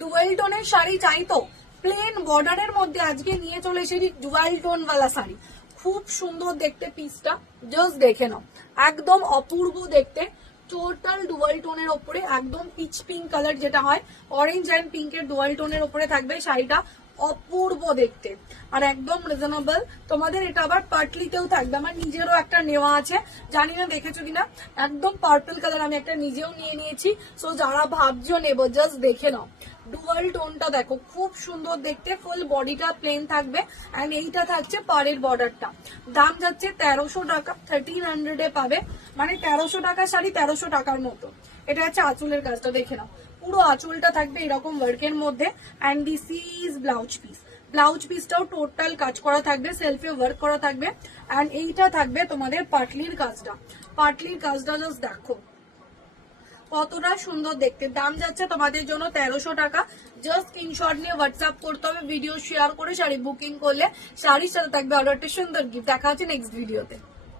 Dual টোনের শাড়ি চাই তো, প্লেন বর্ডারের মধ্যে আজকে নিয়ে চলে এসেছি ডুয়েল টোন ওয়ালা শাড়ি। খুব সুন্দর দেখতে পিসটা, জাস্ট দেখে নাও, একদম অপূর্ব দেখতে। টোটাল ডুয়াল টোনের ওপরে একদম পিচ পিঙ্ক কালার, যেটা হয় অরেঞ্জ অ্যান্ড পিঙ্কের ডুয়াল টোনের ওপরে থাকবে শাড়িটা, অপূর্ব দেখতে আর একদম রিজনেবল। তোমাদের এটা আবার পাটলিতেও থাকবে, আমার নিজেরও একটা নেওয়া আছে, জানি না দেখেছো কিনা, একদম পার্পল কালার, আমি একটা নিজেও নিয়ে নিয়েছি। সো যারা ভাবছো নেবো, জাস্ট দেখে নাও। ডুয়াল টোনটা দেখো, খুব সুন্দর দেখতে, ফুল বডিটা প্লেন থাকবে এন্ড এইটা থাকছে পাড়ের বর্ডারটা। দাম যাচ্ছে 1300 টাকা, 1300 এ পাবে, মানে 1300 টাকা শাড়ি 1300 টাকার মতো। এটা হচ্ছে আঁচলের কাজটা, দেখে নাও, পুরো আঁচলটা থাকবে এরকম ওয়ার্কের মধ্যে and this is blouse piece. Blouse পিসটাও টোটাল কাজ করা থাকবে, সেলফে ওয়ার্ক করা থাকবে এন্ড এইটা থাকবে তোমাদের পাটলির কাজটা। পাটলির কাজটা জাস্ট দেখো কতটা সুন্দর দেখতে। দাম যাচ্ছে তোমাদের জন্য 1300 টাকা। জাস্ট স্ক্রিনশট নিয়ে হোয়াটসঅ্যাপ করতে হবে, ভিডিও শেয়ার করে শাড়ি বুকিং করলে শাড়ির সাথে থাকবে আরো একটা সুন্দর গিফট। দেখা হচ্ছে নেক্সট ভিডিওতে।